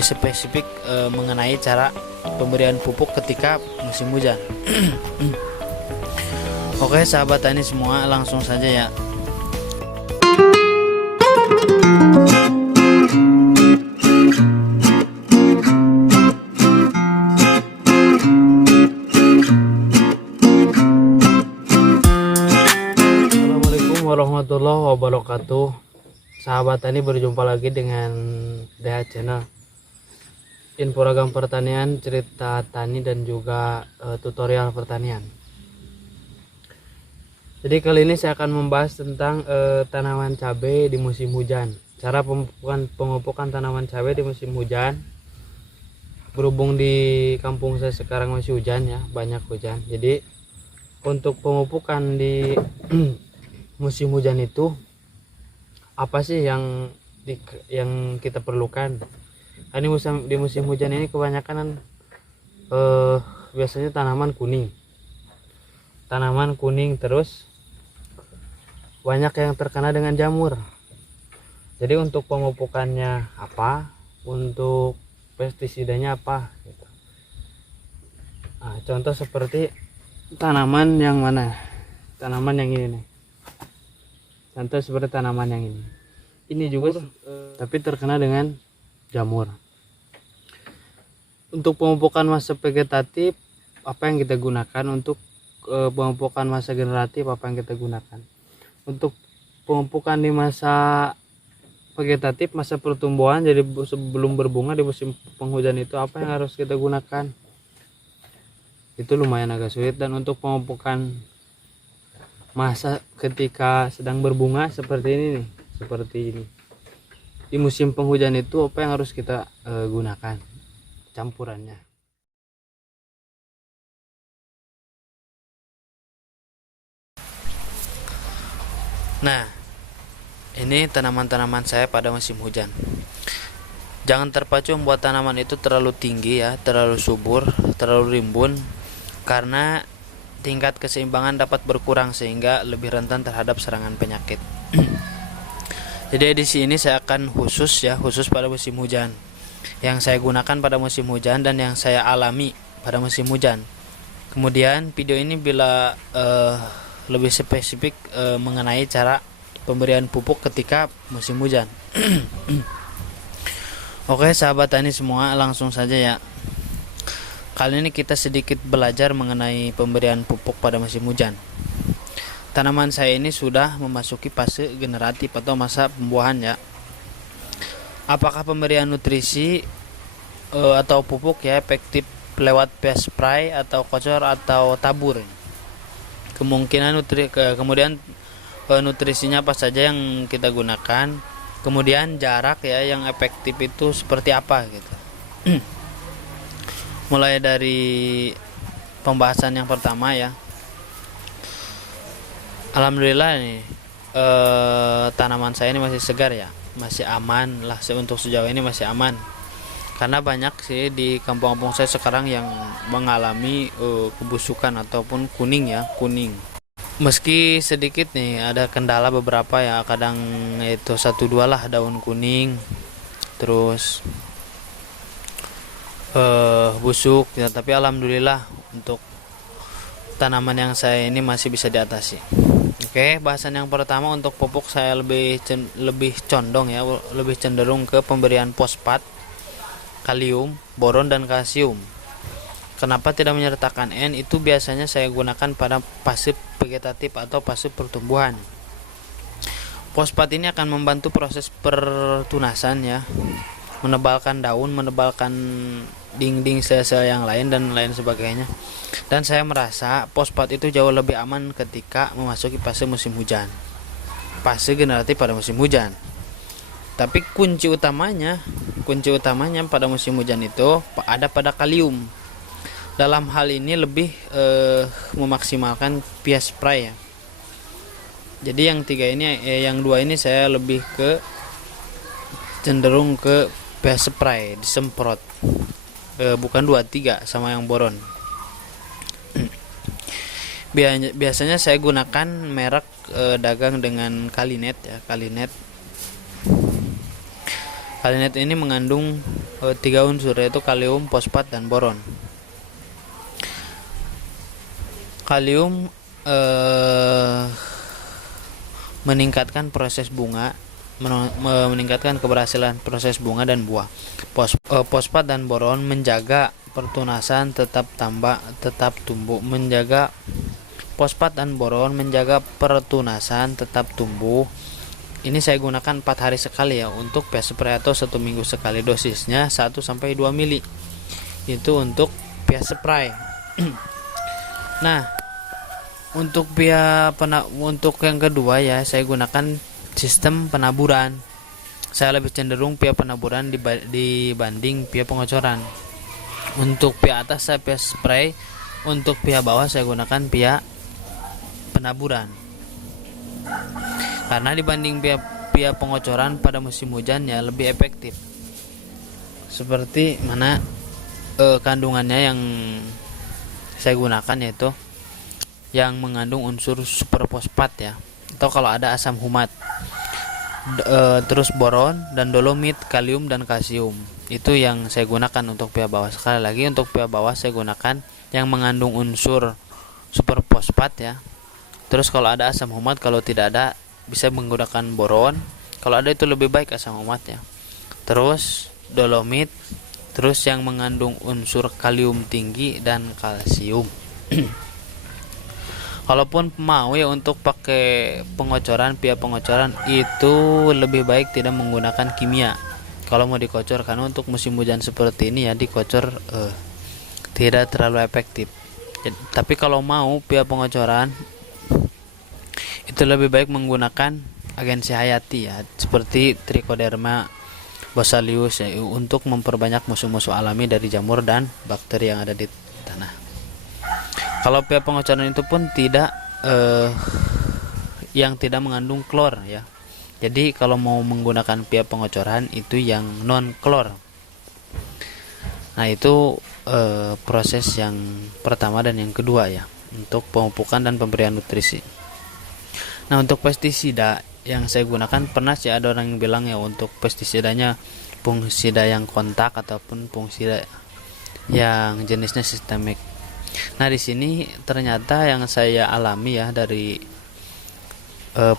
lebih spesifik mengenai cara pemberian pupuk ketika musim hujan. Oke sahabat tani semua, langsung saja ya. Assalamualaikum warahmatullahi wabarakatuh. Sahabat tani, berjumpa lagi dengan DH Channel. Info ragam pertanian, cerita tani, dan juga tutorial pertanian. Jadi kali ini saya akan membahas tentang tanaman cabai di musim hujan. Cara pemupukan tanaman cabai di musim hujan. Berhubung di kampung saya sekarang masih hujan ya, banyak hujan. Jadi untuk pemupukan di musim hujan itu apa sih yang kita perlukan? Ini di musim hujan ini kebanyakan biasanya tanaman kuning terus banyak yang terkena dengan jamur. Jadi untuk pemupukannya apa, untuk pestisidanya apa gitu. Nah, contoh seperti tanaman yang mana? Tanaman yang ini nih. Contoh seperti tanaman yang ini juga tapi terkena dengan jamur. Untuk pemupukan masa vegetatif apa yang kita gunakan? Untuk pemupukan masa generatif apa yang kita gunakan? Untuk pemupukan di masa vegetatif, masa pertumbuhan, jadi sebelum berbunga di musim penghujan itu apa yang harus kita gunakan? Itu lumayan agak sulit. Dan untuk pemupukan masa ketika sedang berbunga seperti ini nih, di musim penghujan itu apa yang harus kita gunakan campurannya? Nah, ini tanaman-tanaman saya pada musim hujan. Jangan terpacu membuat tanaman itu terlalu tinggi ya, terlalu subur, terlalu rimbun, karena tingkat keseimbangan dapat berkurang sehingga lebih rentan terhadap serangan penyakit. Jadi edisi ini saya akan khusus pada musim hujan. Yang saya gunakan pada musim hujan dan yang saya alami pada musim hujan. Kemudian video ini bila lebih spesifik mengenai cara pemberian pupuk ketika musim hujan. Oke sahabat tani semua, langsung saja ya. Kali ini kita sedikit belajar mengenai pemberian pupuk pada musim hujan. Tanaman saya ini sudah memasuki fase generatif atau masa pembuahan ya. Apakah pemberian nutrisi atau pupuk ya efektif lewat pH spray atau kocor atau tabur? Kemudian nutrisinya apa saja yang kita gunakan? Kemudian jarak ya yang efektif itu seperti apa gitu. Mulai dari pembahasan yang pertama ya. Alhamdulillah nih tanaman saya ini masih segar ya, masih aman lah. Untuk sejauh ini masih aman, karena banyak sih di kampung-kampung saya sekarang yang mengalami kebusukan ataupun kuning. Meski sedikit nih ada kendala beberapa ya, kadang itu 1-2 lah daun kuning, terus busuk ya, tapi alhamdulillah untuk tanaman yang saya ini masih bisa diatasi. Oke, bahasan yang pertama untuk pupuk saya lebih cenderung ke pemberian fosfat, kalium, boron, dan kalsium. Kenapa tidak menyertakan N? Itu biasanya saya gunakan pada fase vegetatif atau fase pertumbuhan. Fosfat ini akan membantu proses pertunasan ya, menebalkan daun, menebalkan dinding sel-sel yang lain dan lain sebagainya. Dan saya merasa fosfat itu jauh lebih aman ketika memasuki fase musim hujan, fase generatif pada musim hujan. Tapi kunci utamanya pada musim hujan itu ada pada kalium. Dalam hal ini lebih memaksimalkan pH spray ya. Jadi yang dua ini saya lebih cenderung ke pH spray, disemprot. Bukan 2-3 sama yang boron. Biasanya saya gunakan merek dagang dengan Kalinet ya, Kalinet. Kalinet ini mengandung 3 unsur, yaitu kalium, fosfat, dan boron. Kalium meningkatkan proses bunga, meningkatkan keberhasilan proses bunga dan buah. Fosfat dan boron menjaga pertunasan tetap tumbuh. Fosfat dan boron menjaga pertunasan tetap tumbuh. Ini saya gunakan 4 hari sekali ya untuk pH spray atau 1 minggu sekali. Dosisnya 1-2 mili. Itu untuk pH spray. Nah, untuk yang kedua ya, saya gunakan sistem penaburan. Saya lebih cenderung pH penaburan dibanding pH pengocoran. Untuk pH atas saya pH spray, untuk pH bawah saya gunakan pH penaburan. Karena dibanding pH pengocoran pada musim hujan ya lebih efektif. Seperti mana kandungannya yang saya gunakan, yaitu yang mengandung unsur superfosfat ya, atau kalau ada asam humat, terus boron dan dolomit, kalium dan kalsium. Itu yang saya gunakan untuk pH bawah. Sekali lagi, untuk pH bawah saya gunakan yang mengandung unsur superfosfat ya. Terus kalau ada asam humat, kalau tidak ada bisa menggunakan boron. Kalau ada itu lebih baik asam humat ya. Terus dolomit, terus yang mengandung unsur kalium tinggi dan kalsium. Kalaupun mau ya untuk pakai pengocoran, pH pengocoran itu lebih baik tidak menggunakan kimia kalau mau dikocor, karena untuk musim hujan seperti ini ya dikocor tidak terlalu efektif. Tapi kalau mau pH pengocoran itu lebih baik menggunakan agensi hayati ya, seperti Trichoderma Bosalius ya, untuk memperbanyak musuh-musuh alami dari jamur dan bakteri yang ada di tanah. Kalau pH pengocoran itu pun tidak yang tidak mengandung klor ya. Jadi kalau mau menggunakan pH pengocoran itu yang non klor. Nah, itu proses yang pertama dan yang kedua ya, untuk pemupukan dan pemberian nutrisi. Nah, untuk pestisida yang saya gunakan, pernah sih ada orang yang bilang ya untuk pestisidanya fungisida yang kontak ataupun fungisida yang jenisnya sistemik. Nah, di sini ternyata yang saya alami ya dari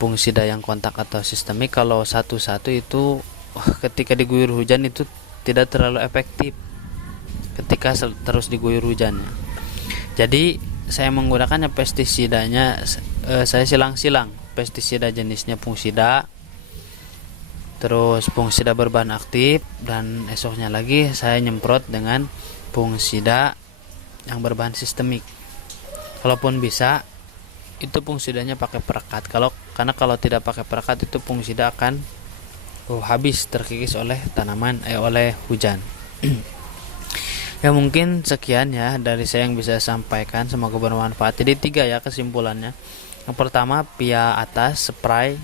fungisida yang kontak atau sistemik, kalau satu-satu itu ketika diguyur hujan itu tidak terlalu efektif ketika terus diguyur hujan ya. Jadi saya menggunakannya pestisidanya saya silang-silang, pestisida jenisnya fungisida, terus fungisida berbahan aktif, dan esoknya lagi saya nyemprot dengan fungisida yang berbahan sistemik. Kalaupun bisa itu fungsidanya pakai perekat, karena kalau tidak pakai perekat itu fungisida akan habis terkikis oleh tanaman oleh hujan. Ya, mungkin sekian ya dari saya yang bisa sampaikan, semoga bermanfaat. Jadi 3 ya kesimpulannya. Yang pertama, pH atas spray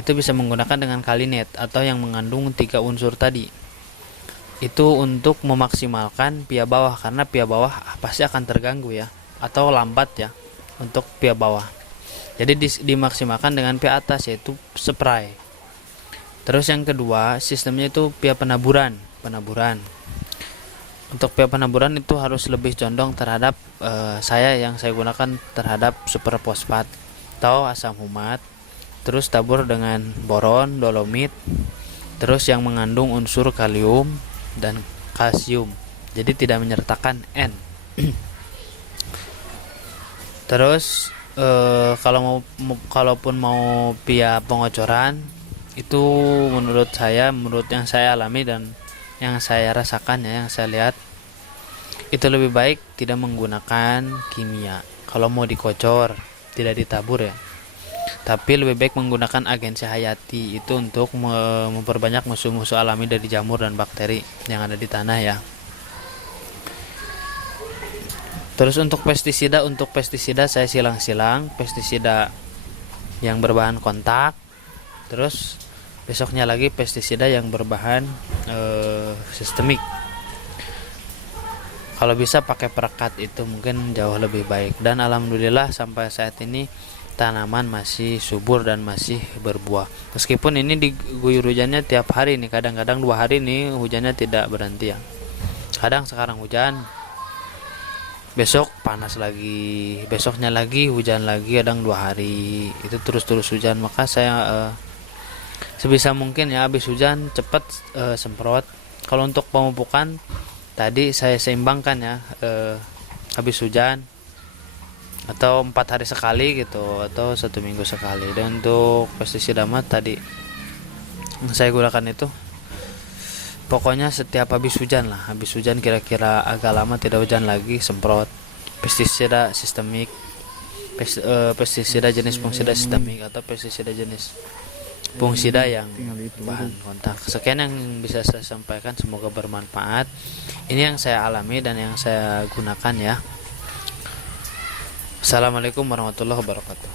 itu bisa menggunakan dengan kalinet atau yang mengandung 3 unsur tadi. Itu untuk memaksimalkan pH bawah, karena pH bawah pasti akan terganggu ya, atau lambat ya untuk pH bawah. Jadi dimaksimalkan dengan pH atas, yaitu spray. Terus yang kedua, sistemnya itu pH penaburan. Untuk pH penaburan itu harus lebih condong terhadap saya gunakan terhadap superfosfat atau asam humat, terus tabur dengan boron, dolomit, terus yang mengandung unsur kalium dan kalsium. Jadi tidak menyertakan N. Terus kalaupun mau pH pengocoran itu menurut yang saya alami dan yang saya rasakan ya, yang saya lihat, itu lebih baik tidak menggunakan kimia kalau mau dikocor, tidak ditabur ya, tapi lebih baik menggunakan agensi hayati, itu untuk memperbanyak musuh-musuh alami dari jamur dan bakteri yang ada di tanah ya. Terus untuk pestisida saya silang-silang, pestisida yang berbahan kontak, terus besoknya lagi pestisida yang berbahan sistemik. Kalau bisa pakai perekat, itu mungkin jauh lebih baik. Dan alhamdulillah sampai saat ini tanaman masih subur dan masih berbuah. Meskipun ini diguyur hujannya tiap hari nih, kadang-kadang 2 hari nih hujannya tidak berhenti ya. Kadang sekarang hujan, besok panas lagi, besoknya lagi hujan lagi, kadang 2 hari itu terus-terus hujan. Maka saya sebisa mungkin ya habis hujan cepat semprot. Kalau untuk pemupukan tadi saya seimbangkan ya, habis hujan atau 4 hari sekali gitu, atau 1 minggu sekali. Dan untuk pestisida mah tadi saya gunakan itu pokoknya setiap habis hujan lah, habis hujan kira-kira agak lama tidak hujan lagi, semprot pestisida sistemik, pestisida jenis fungsida sistemik atau pestisida jenis fungsida yang bahan kontak. Sekian yang bisa saya sampaikan, semoga bermanfaat. Ini yang saya alami dan yang saya gunakan ya. Assalamualaikum warahmatullahi wabarakatuh.